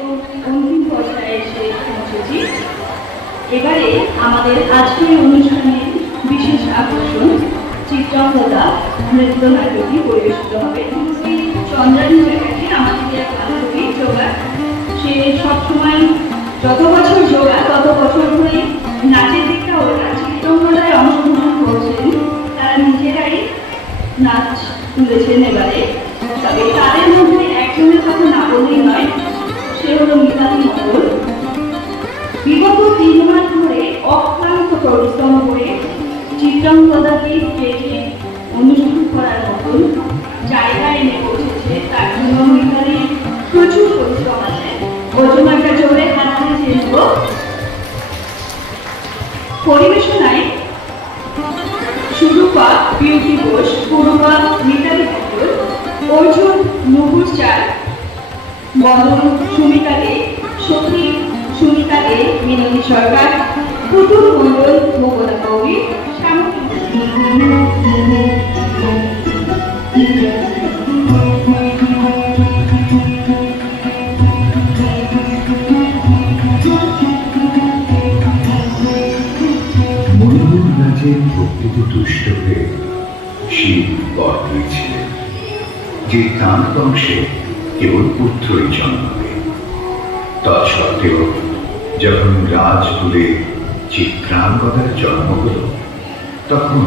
একদম অন্তিম পর্যায়ে এসে পৌঁছেছি। এবারে আমাদের আজকের অনুষ্ঠানের বিশেষ আকর্ষণ চিত্রাঙ্গদা নৃত্য নাটকটি পরিবেশিত হবে। চন্দ্রানী চ্যাটার্জি আমাদের এক বান্ধবী যোগা, সে সবসময় যত বছর যোগা তত বছর ধরে নাচের দিকটা ওরা চিত্রাঙ্গদায় অংশগ্রহণ করছেন, তারা নিজেরাই নাচ তুলেছেন এবারে। তবে তাদের মধ্যে একজনের কথা না বললেই নয়, সে হলো মিতালি মণ্ডল। বিগত 3 মাস ধরে অক্লান্ত পরিশ্রম করে চিত্রাঙ্গদাকে স্টেজে অনুষ্ঠান করার মতন জায়গায় এনে পৌঁছেছে। তার জন্য মিতালির প্রচুর পরিশ্রম আছে। অর্জুনাটা জোরে হাতে চেয়েছিল। পরিবেশনায় সুরূপা বিউটি ঘোষ, পূর্বা মিতালি মণ্ডল, অর্জুন নুপুর চাল, বদন সুমিতা দে, সখী সুমিতা দে, মিনতি সরকার, পুতুল মণ্ডল, মোগনা গৌরী, মনোহর রাজের ভক্তিতে তুষ্ট হয়ে শিব বর দিয়েছিলেন যে তাঁর বংশে কেবল পুত্রই জন্মাবে। তৎসত্ত্বেও যখন রাজকুলে চিত্রাঙ্গদার জন্ম হল, তখন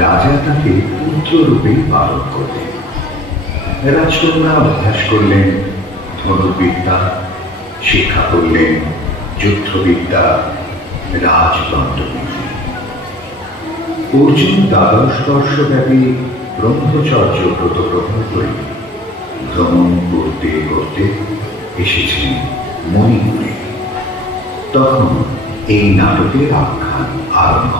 রাজা তাকে পুত্ররূপেই পালন করলেন। রাজকন্যা অভ্যাস করলেন ধনুর্বিদ্যা, শিক্ষা করলেন যুদ্ধবিদ্যা, রাজদণ্ডবিদ্যা। অর্জুন দ্বাদশ বর্ষব্যাপী ব্রহ্মচর্য ব্রত গ্রহণ করে ভ্রমণ করতে করতে এসেছেন মণিপুরে। তখন এই নাটকের আখ্যান আরম্ভ।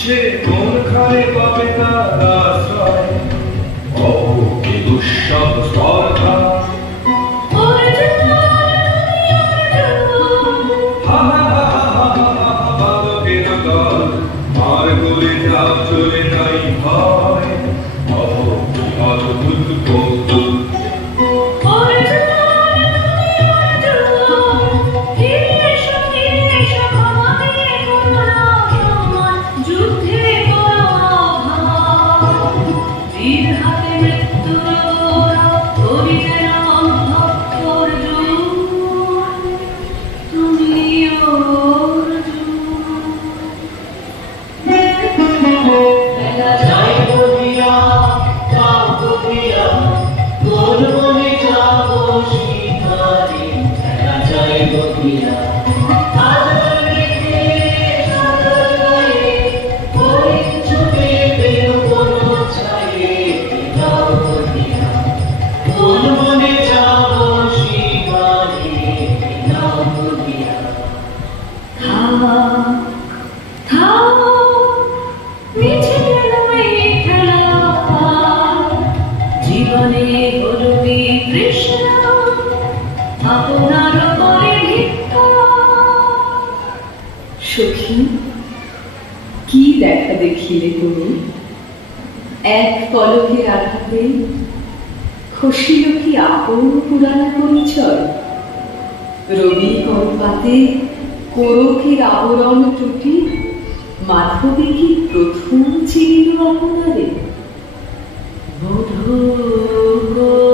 সে কোন খালে পাবে তার আশ্রয়? ও কি দুঃসহ স্পর্ধা! আর করে যাও চলে নাই ভয়। ও কি অদ্ভুত কৌতুক! সখী, কি দেখা দেখিলে তুমি? এক পলকের আঘাতে খসিল কি আপন পুরানা পরিচয়? রবি করপাতে কোরকের আবরণ টুটি মাধবী কি প্রথম চিনিল আপনারে? বধূ গো,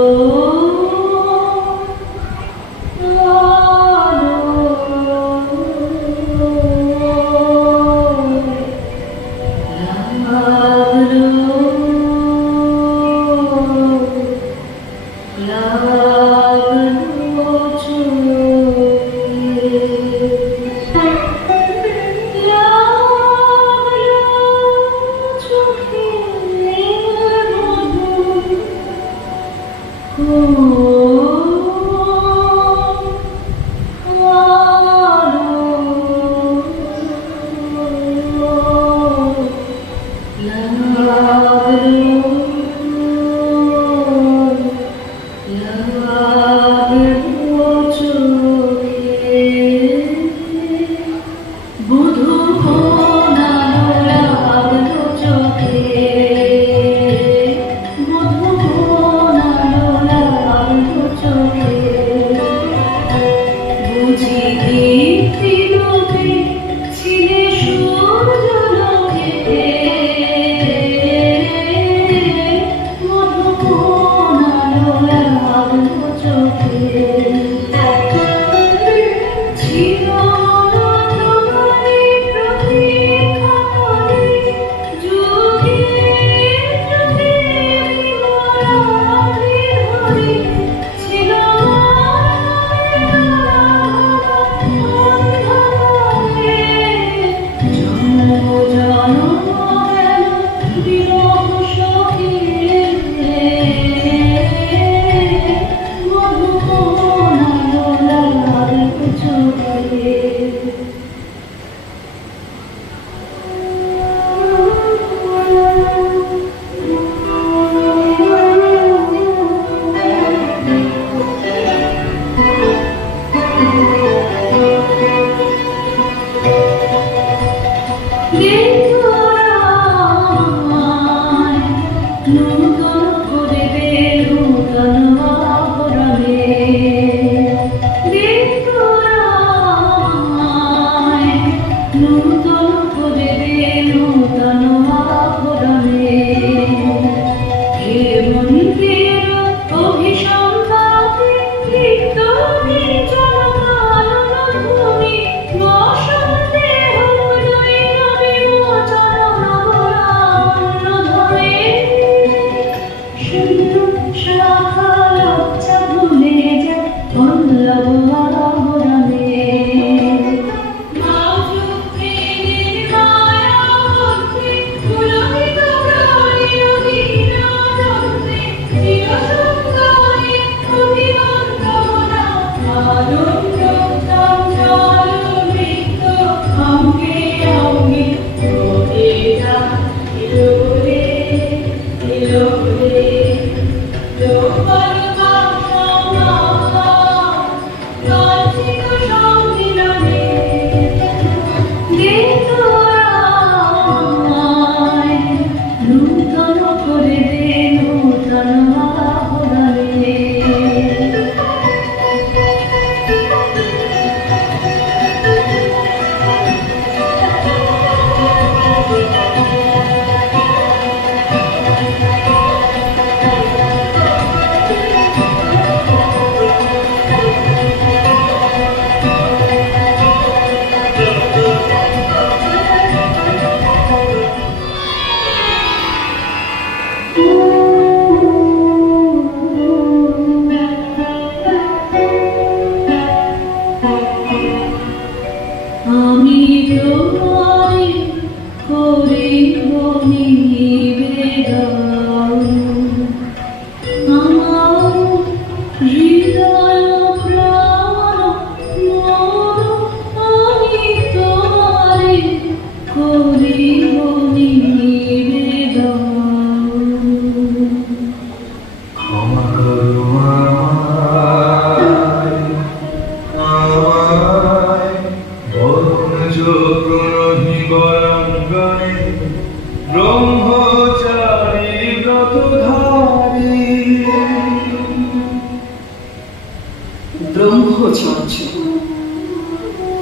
ব্রহ্মচর্য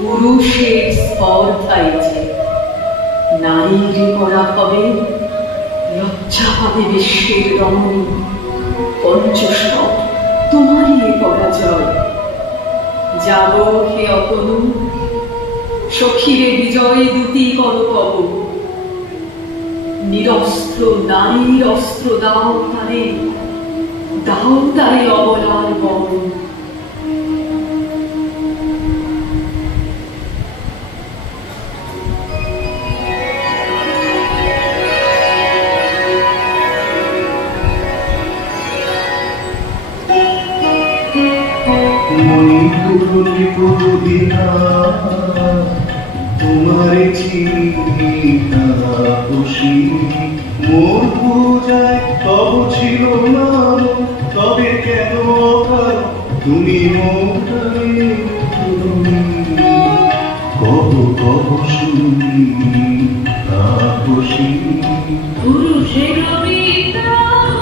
পুরুষের স্পর্ধায় যে নারীর করা হবে লজ্জা পাবে বিশ্বের রমণী, পঞ্চশত তোমারই করা জয়। যাব হে অতনু, সখীরে বিজয় দুটি কর কব, নিরস্ত্র নারীর অস্ত্র দাও তারে অবলার বল। মণিপুর ত্রিপুরদিনা তোমার চিন্তা খুশি মোর পূজায় তব ছিল না, তবে কেন তুমি মোটারে কব কব শুনি তা খুশি। পুরুষের বিদ্যা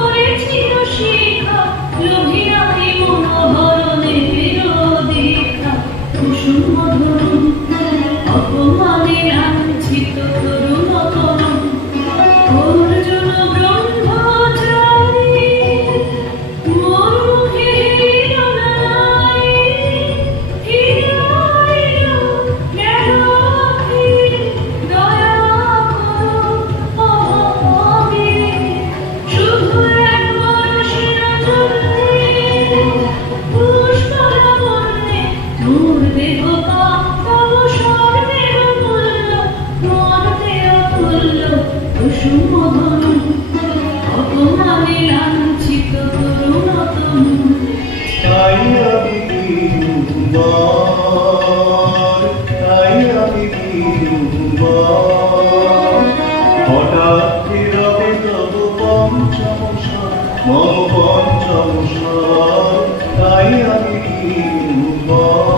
হয়েছিল শিখা, লোহিয়াই মনোহরণের দীক্ষা। কুসুম মধুর অপমানে লাঞ্ছিত তরুণ তরুণ, অর্জুন ব্রহ্মচারী মোর মুখে হিরণাই। হিরাইল জ্ঞানাখি দয়া করো অভাবী, শুধু একবার সেনা চললে পুষ্পরা বললে মোর দেহ তব স্বর্ণের মূল্য, মরতে অমূল্য কুসুম মধুর অপমানে লাঞ্ছিত তরুণ তরুণ। তাই আমি দিনুবার, তাই আমি দিনুবার, হঠাৎ ফিরবে তব পঞ্চম স্বর, মম পঞ্চম স্বর। তাই আমি দিনুবার,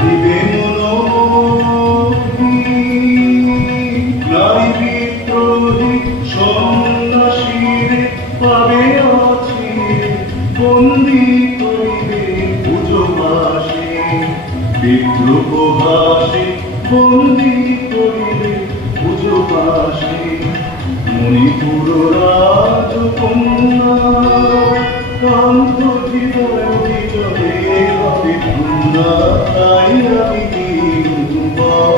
দিবে মনোমুগ্ধি নারী বিদ্রোহী সন্ন্যাসীরে পাবে আছে বন্দি করিবে পুজো পাশে, বিদ্রোহ হাসে বন্দি করিবে পুজো পাশে। মণিপুর রাজকন্যা কান্ত হৃদয় বিজয়ে হবে ধন্যা। তাই আমি দিনুবার।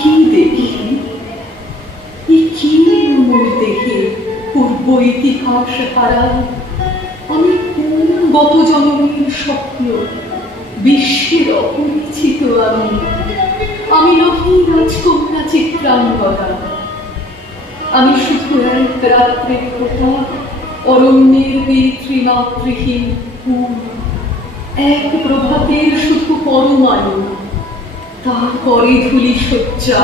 কি দেখি, কি মোর দেহে পূর্ব ইতিহাস হারাই। আমি কোন গত জন্মের স্বপ্ন, বিশ্বের অপরিচিত আমি নহি রাজকন্যা চিত্রাঙ্গদা। আমি শুধু এক রাত্রে ফোটা অরণ্যের পিতৃমাতৃহীন ফুল, এক প্রভাতের শুধু পরমায়ু, তারপরে ধুলি শয্যা,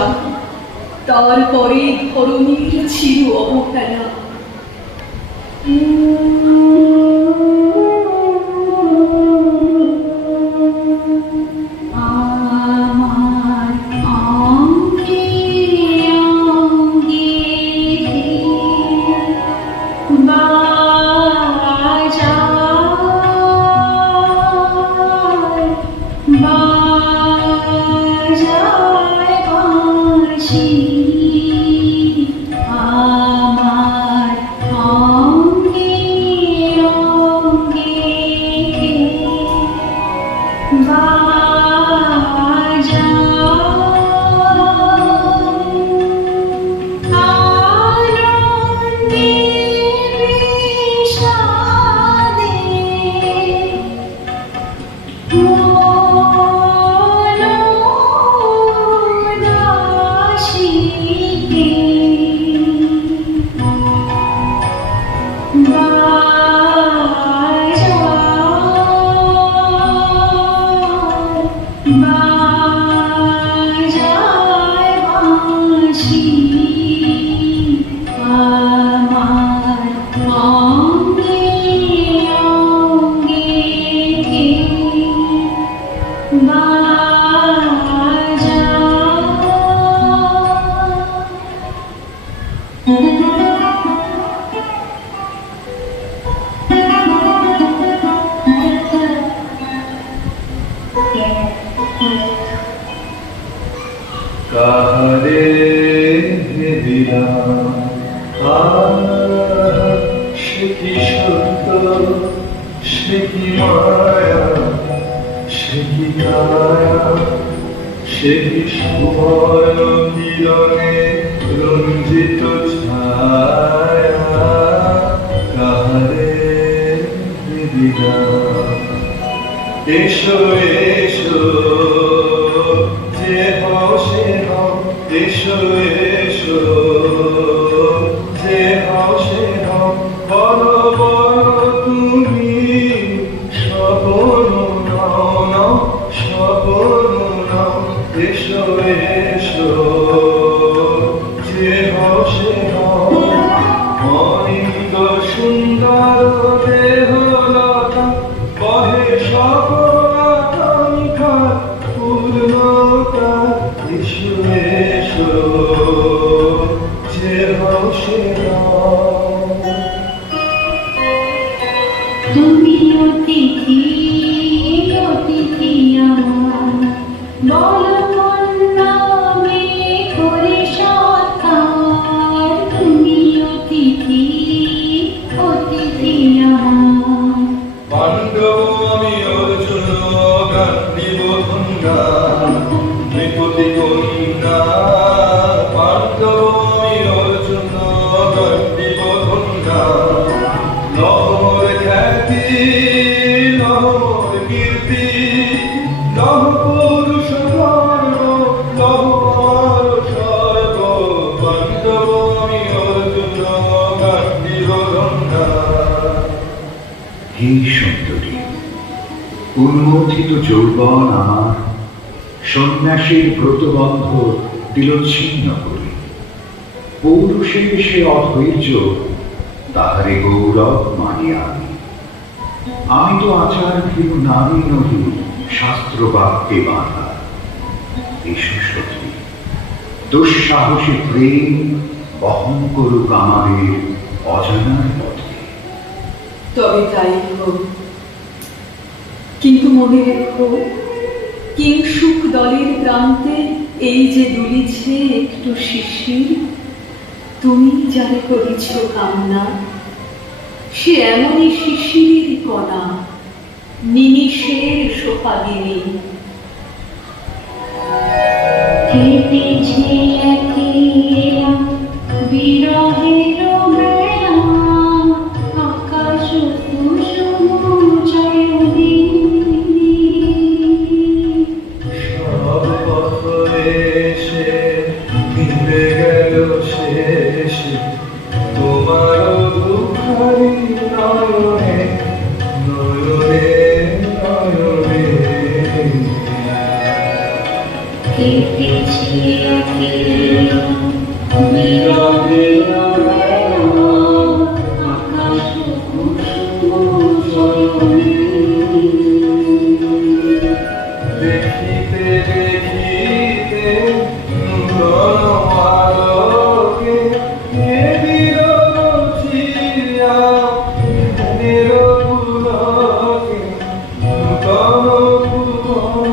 তারপরে ধরণীর চির অবহেলা। আমার অঙ্গে অঙ্গে বাজায় বাজায় বাঁশি, আমার অঙ্গে অঙ্গে আনন্দে বিষাদে মনোদাসীকে বাজায় বাঁশি, আমার অঙ্গে অঙ্গে বাজায়। কাহারে দিলাম সে কি সত্য, সে কি মায়া, সে কি কায়া, সে কি সময় কিরণে রঞ্জিত ছায়া, কাহারে দিলাম। এসো এসো যে হও সে হও, এসো এসো যে হও সে হও, বলো বলো তুমি সপন নাও নাও, সপন নাও, এসো এসো যে হও সে হও। অনেক সুন্দর দেহ লতা বহে সকলাকাঙ্ক্ষা পূর্ণতা, এসো এসো যে হও সে হও। তুমি অতিথি অতিথি আমার, বলো কোন নামে করে সৎকার। তুমি অতিথি অতিথি আমার। পাণ্ডব আমি অর্জুন গান্ডীব ধন্যা নৃপতি কন্যা। পাণ্ডব আমি অর্জুন গান্ডীব ধন্যা। লহর খ্যাতি লহর কীর্তি, লহ পুরুষ ধর্ম, লহ আমার স্বর্গ। পাণ্ডব আমি অর্জুন গান্ডীব ধন্যা। হে সুন্দরী, উন্মোচিত যৌবন আমার সন্ন্যাসীর ব্রতবন্ধ তিলোচ্ছিন্ন করি। পৌরুষের সে অধৈর্য তাহারে গৌরব মানি আমি। আমি তো আচার ভীরু নারী নহি, শাস্ত্র বাক্যে বাঁধা। এসো সখী, দুঃসাহসী প্রেম বহন করুক আমাদের অজানার পথে। তবে তাই হোক, কিন্তু মনে রেখো কিংসুক দলের প্রান্তে এই যে দুলিছে একটু শিশির, তুমি যারে করিছ কামনা সে এমনই শিশির কণা, নিমিষের সোহাগিনী। কেটেছে একেলা বিরহের বেলা, আকাশ কুসুম জয়দিনী। সব পথ এসে মিলে গেল শেষে তোমার দুঃখারি নয়নে নয়নে নয়নে। কেটেছে একেলা বিরহের বেলা, আকাশ কুসুম জয়দিনী। দেখিতে দেখিতে নূতন আলোকে এ বিরহ চিরিয়া মনের পুলকে, নূতন ভুবন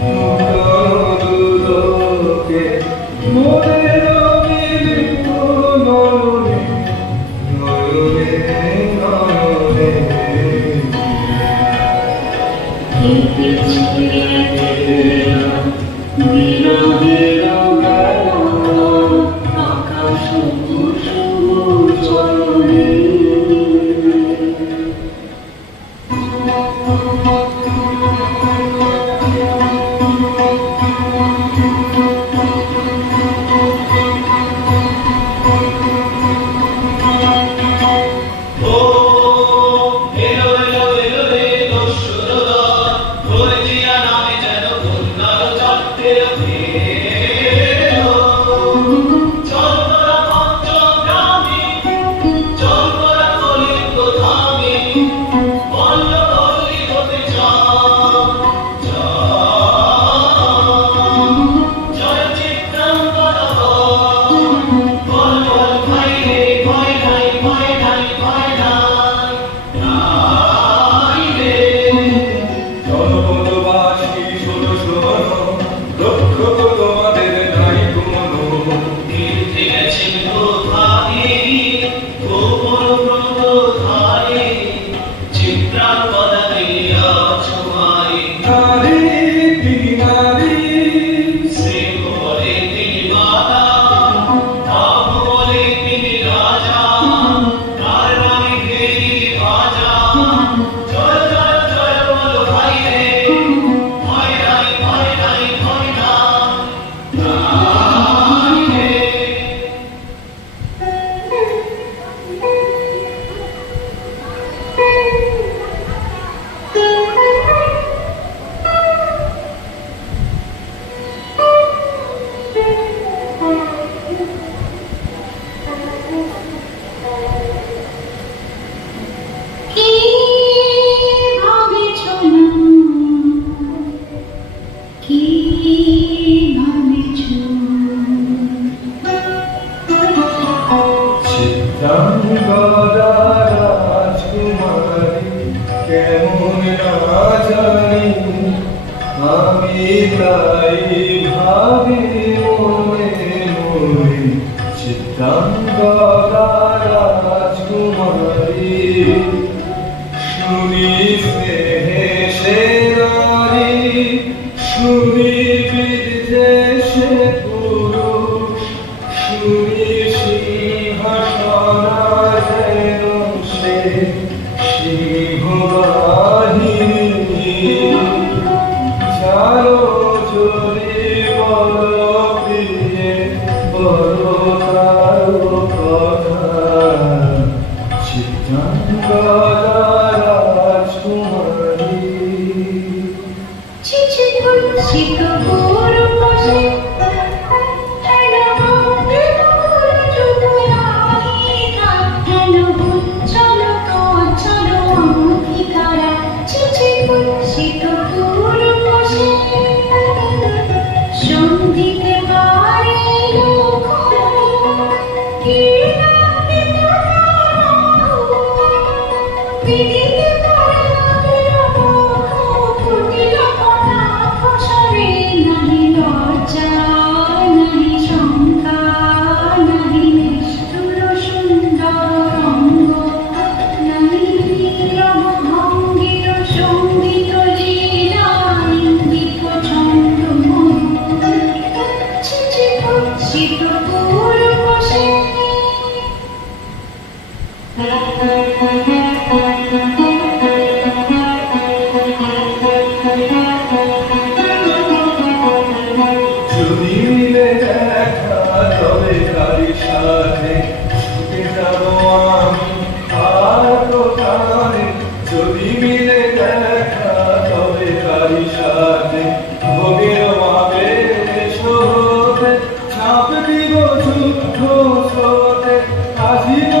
নূতন দুলোকে, মনের মিলিত নয়নে নয়নে নয়নে। কেটেছে একেলা বিরহের বেলা, আকাশ কুসুম জয়দিনী। ও এলো এলো এলো রে দস্যুরা, ধৈর্যিয়া নামে যেন কন্যার চারটে এলো। চল তোরা পঞ্চগ্রামে, চল তোরা কলিঙ্গ ধামে, পল্লবল্লী হতে চাও। আমি তাই ভাবি মনে মনে চিত্রাঙ্গদা রাজকুমারী শুনি স্নেহে সে নারী শুনি বিদ্বেষে পুরুষ শুনি সিংহাসনা যেন সে সিংহবাহিনী জানো যদি বড় প্রিয়ে বড় কারো কথা চিত্রাঙ্গদা রাজকুমারী চিঠি খুলছি তো পুরো বসে হ্যালো পুরো যুগলাহিকা হ্যালো চলো তো চলো অঙ্কিতারা চিঠি খুলছি তো পুরো বসে সন্ধিতে পারে লোক কি লাগে বিদিতে পারে ফুটিল কণা ফসরে নাহি লজ্জা নাহি শঙ্কা নাহি নিষ্ঠুর সুন্দর অঙ্গ নাহি নীরব ভঙ্গির সঙ্গীত লীলা ইঙ্গিত ছন্দ চিঠি খুলছি তো পুরো বসে যদি মিলে দেখা তবে কারি সাথে ছুটে যাব আমি আর তো জানে যদি মিলে দেখা তবে কারি সাথে ভোগের মাপে স্রোতে ছাপ দিব যুদ্ধ স্রোতে আসিব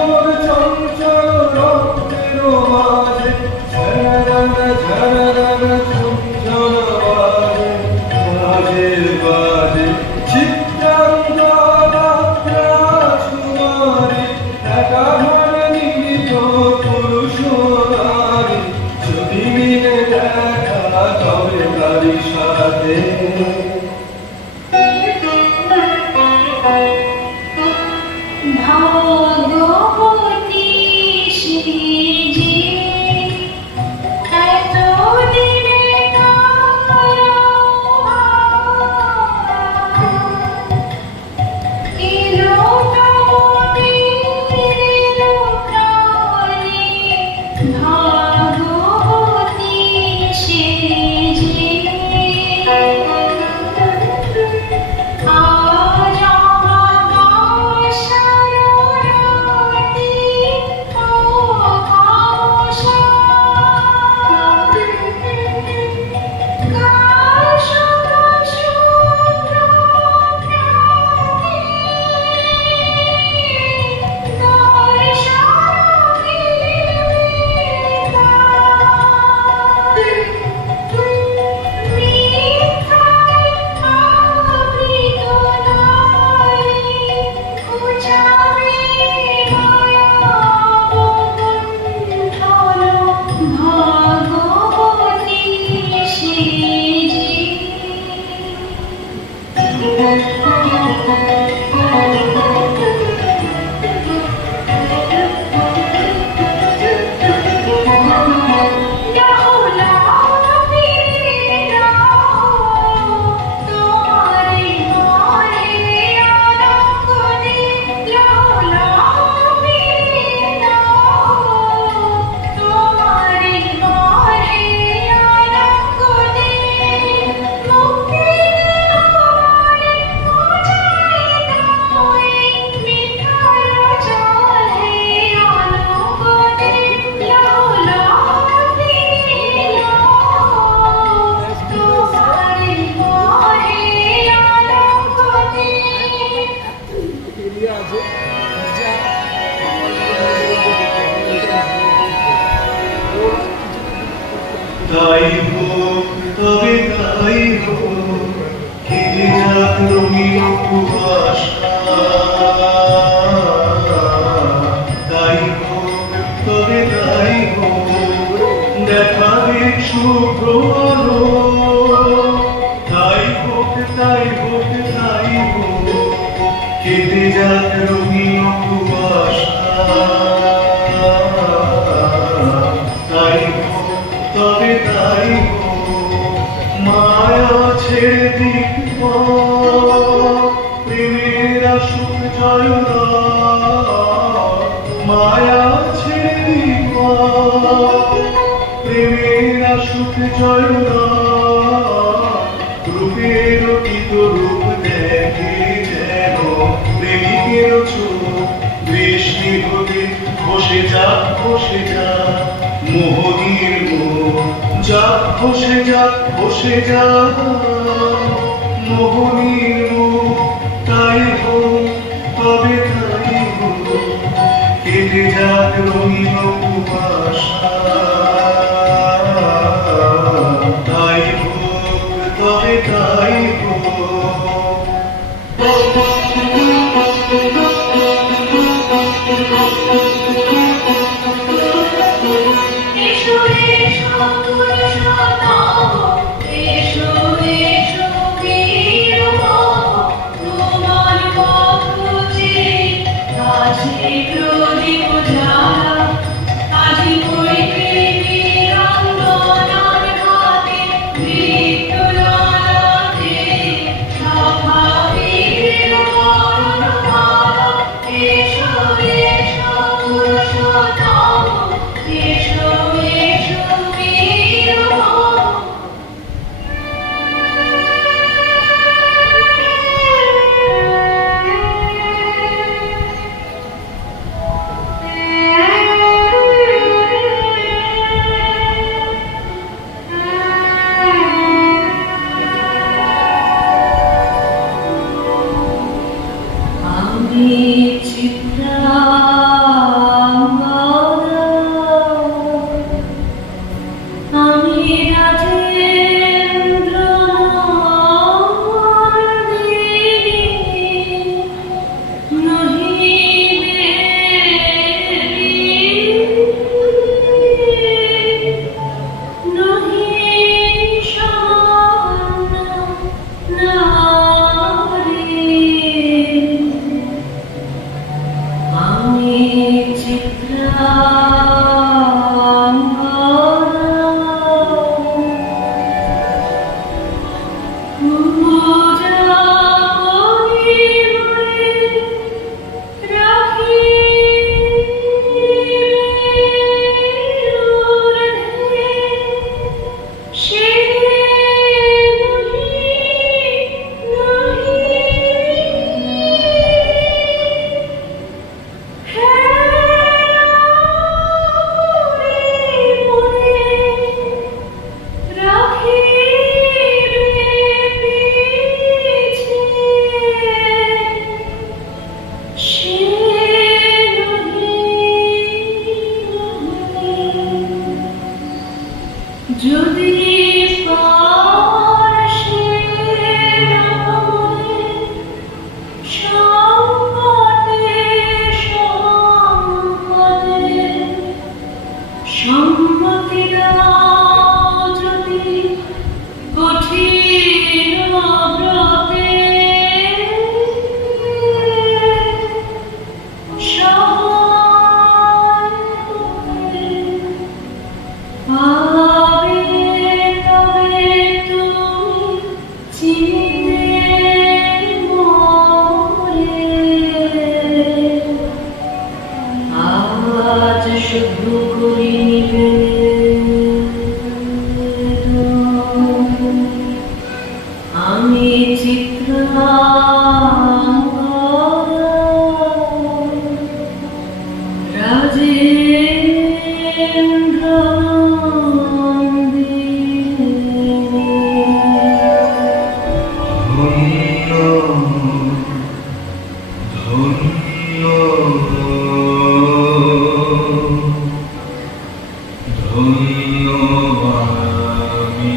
চঞ্চল রক্তের মাঝে ঝরনা ঝরনা চঞ্চল বাজে বাজে বাজে চিত্রাঙ্গদা রাজকুমারী একাধার নিমিত পুরুষ নারী যদি মিলে দেখা তবে তারি সাথে ভগবতী সেজে এতদিনে এলো তমনে এলো প্রাণে ভগবতী সেজে আজ আমার সারনাতে ও খামোশা কার ভগবতী সেজে তাই হোক তবে তাই হোক কেটে যাক রঙিন কুয়াশা তাই হোক তবে তাই হোক দেখাবে শুভ্র আলো জয় রূপের অতীত রূপ দেখে যেন প্রেমিকের চোখ বৃষ্টি হতে বসে যা মোহনীর মোহ যা বসে যা মোহনীর মোহ তাই হোক তবে তাই হোক কেটে যাক রঙিন কুয়াশা তাই হোক তবে তাই হোক এসো এসো পুরুষোত্তম, এসো এসো বীর মম, তোমার পথ চেয়ে কাছে প্রদীপ জ্বালা, আজি হইতে বীরাঙ্গনার ঘাতে মৃত্যুললাতে সভা বীরের বরণমালা। এসো এসো পুরুষোত্তম, এসো এসো বীর মম। আমি চিত্রাঙ্গদা, আমি রাজেন্দ্র নন্দিনী, নহিলে নহি সমান নারী। আমি পূজা করিবে রাখিবে ঊর্ধ্বে, সে নহি যদি পার্শ্বের আমলে সংকটে সম্পদে সম্মতি দাও যদি কঠিন ব্রতে, সহায় হতে পাবে তবে তুমি চিনিতে মোরে। আজ শুধু করি নিবেদন, আমি চিত্রাঙ্গদা, রাজেন্দ্র নন্দিনী। ধন্য ধন্য ধন্য আমি।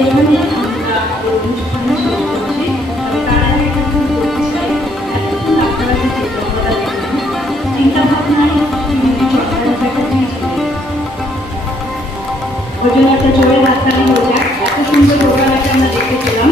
এখানে আমরা আমাদের অনুষ্ঠানে শেষ করছি। তবে তার আগে একটা ভুল বলতে চাই, এতক্ষণ আপনারা যে চিত্রকলা দেখলেন, চিন্তা ভাবনায় সরকারের ব্যাপারটি ছিলেন। ওই জন্য একটা জোরে হাততালি হয়ে যাক, এত সুন্দর প্রোগ্রাম একটা আমরা দেখতে পেলাম।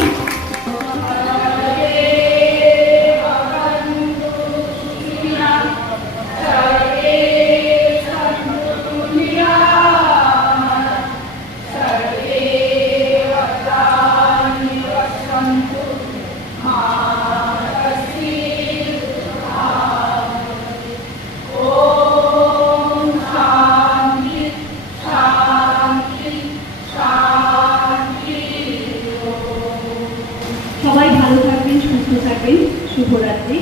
সবাই ভালো থাকবেন, সুস্থ থাকবেন। শুভরাত্রি।